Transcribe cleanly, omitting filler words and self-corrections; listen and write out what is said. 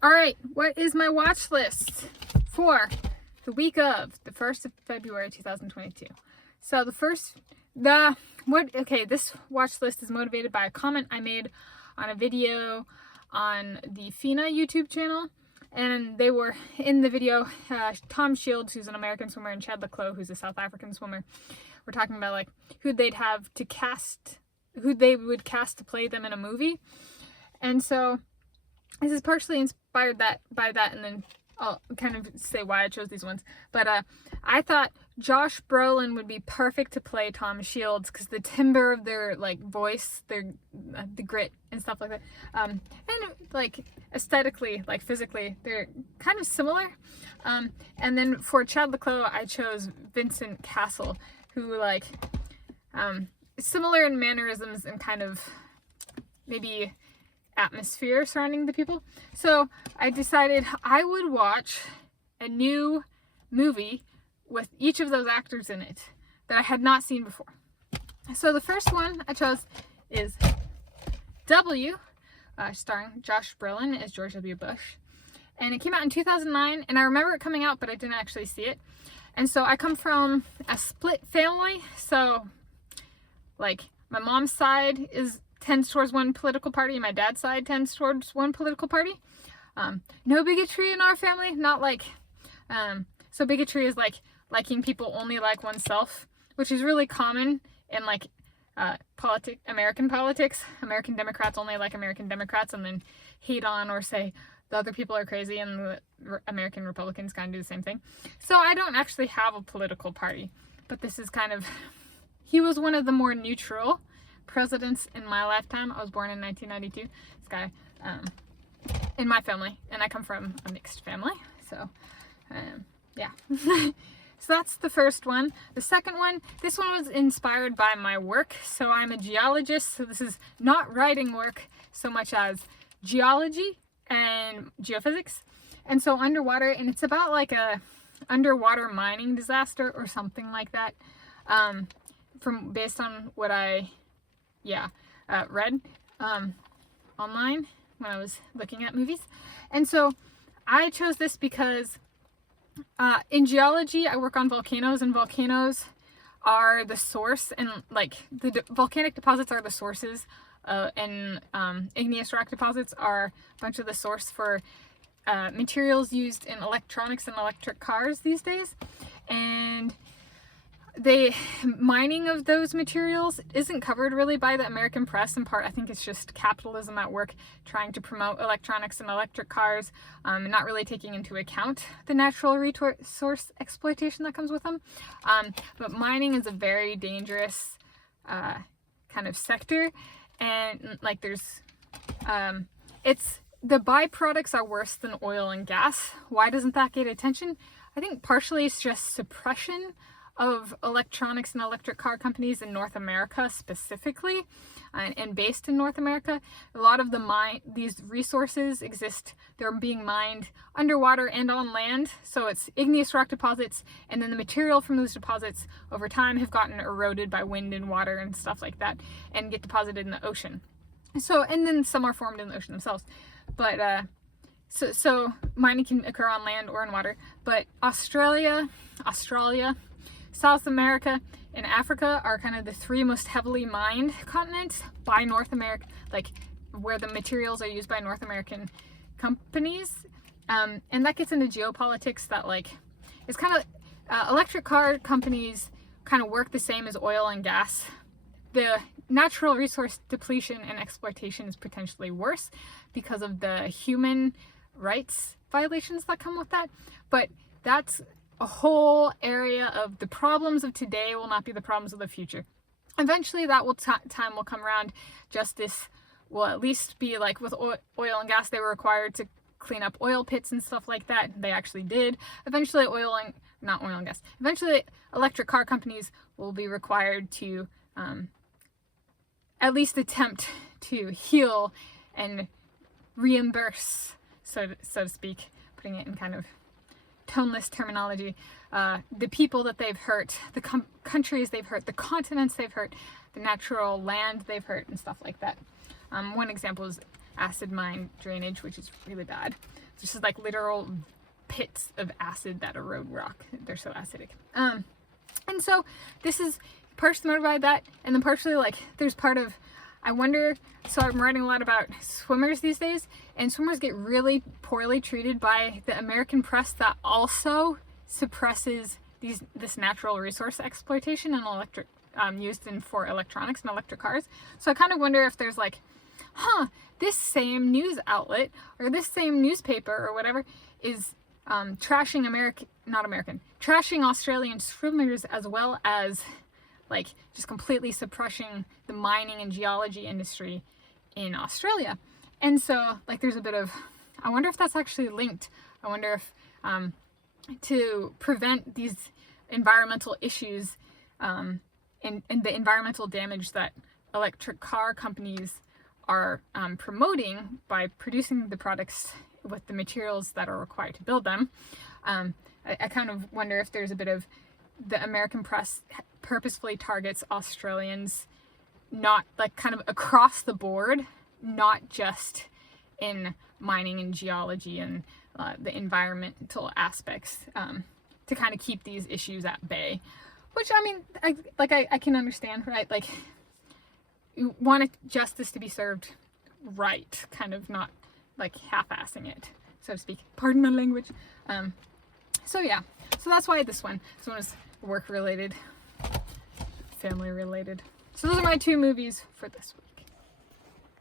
All right, what is my watch list for the week of the 1st of February 2022? So this watch list is motivated by a comment I made on a video on the FINA YouTube channel. And they were in the video, Tom Shields, who's an American swimmer, and Chad le Clos, who's a South African swimmer, were talking about like who they would cast to play them in a movie. And so this is partially inspired by that, and then I'll kind of say why I chose these ones. But I thought Josh Brolin would be perfect to play Tom Shields because the timbre of their like voice, the grit and stuff like that, and like aesthetically, like physically, they're kind of similar. And then for Chad le Clos, I chose Vincent Cassel, who like similar in mannerisms and kind of maybe atmosphere surrounding the people. So I decided I would watch a new movie with each of those actors in it that I had not seen before. So the first one I chose is W, starring Josh Brolin as George W. Bush. And it came out in 2009, and I remember it coming out, but I didn't actually see it. And so I come from a split family, so like my mom's side tends towards one political party, and my dad's side tends towards one political party. No bigotry in our family, not like, so bigotry is like liking people only like oneself, which is really common in like American politics. American Democrats only like American Democrats and then hate on or say the other people are crazy, and the American Republicans kind of do the same thing. So I don't actually have a political party, but this is kind of, he was one of the more neutral presidents in my lifetime. I was born in 1992. This guy, in my family, and I come from a mixed family, so yeah. So that's the first one. The second one, this one was inspired by my work. So I'm a geologist, so this is not writing work so much as geology and geophysics. And so underwater, and it's about like a underwater mining disaster or something like that, based on what I read online when I was looking at movies. And so I chose this because in geology I work on volcanoes, and volcanoes are the source, and like the volcanic deposits are the sources, and igneous rock deposits are a bunch of the source for materials used in electronics and electric cars these days. And the mining of those materials isn't covered really by the American press. In part, I think it's just capitalism at work trying to promote electronics and electric cars, and not really taking into account the natural resource exploitation that comes with them. But mining is a very dangerous kind of sector, and like there's the byproducts are worse than oil and gas. Why doesn't that get attention? I think partially it's just suppression of electronics and electric car companies in North America specifically, and based in North America. A lot of these resources exist, they're being mined underwater and on land, so it's igneous rock deposits, and then the material from those deposits over time have gotten eroded by wind and water and stuff like that, and get deposited in the ocean. So, and then some are formed in the ocean themselves. But so mining can occur on land or in water. But Australia, South America, and Africa are kind of the three most heavily mined continents by North America, like where the materials are used by North American companies. And that gets into geopolitics, that like, it's kind of, electric car companies kind of work the same as oil and gas. The natural resource depletion and exploitation is potentially worse because of the human rights violations that come with that. But that's a whole area of the problems of today will not be the problems of the future. Eventually that time will come around. Justice will at least be like with oil and gas. They were required to clean up oil pits and stuff like that. They actually did. Eventually eventually electric car companies will be required to at least attempt to heal and reimburse, so to speak, putting it in kind of toneless terminology, the people that they've hurt, the countries they've hurt, the continents they've hurt, the natural land they've hurt, and stuff like that. One example is acid mine drainage, which is really bad. It's just like literal pits of acid that erode rock. They're so acidic. And so this is partially motivated by that, and then partially like there's part of, I wonder, so I'm writing a lot about swimmers these days, and swimmers get really poorly treated by the American press that also suppresses this natural resource exploitation and electric used for electronics and electric cars. So I kind of wonder if there's like, this same news outlet or this same newspaper or whatever is trashing trashing Australian swimmers, as well as like just completely suppressing the mining and geology industry in Australia. And so like there's a bit of, I wonder if that's actually linked. I wonder if to prevent these environmental issues and the environmental damage that electric car companies are promoting by producing the products with the materials that are required to build them. I kind of wonder if there's a bit of the American press purposefully targets Australians, not like kind of across the board, not just in mining and geology and the environmental aspects, to kind of keep these issues at bay. Which, I mean, I can understand, right? Like, you want justice to be served right, kind of not like half-assing it, so to speak. Pardon my language. So yeah, so that's why this one is work-related, family-related. So those are my 2 movies for this week.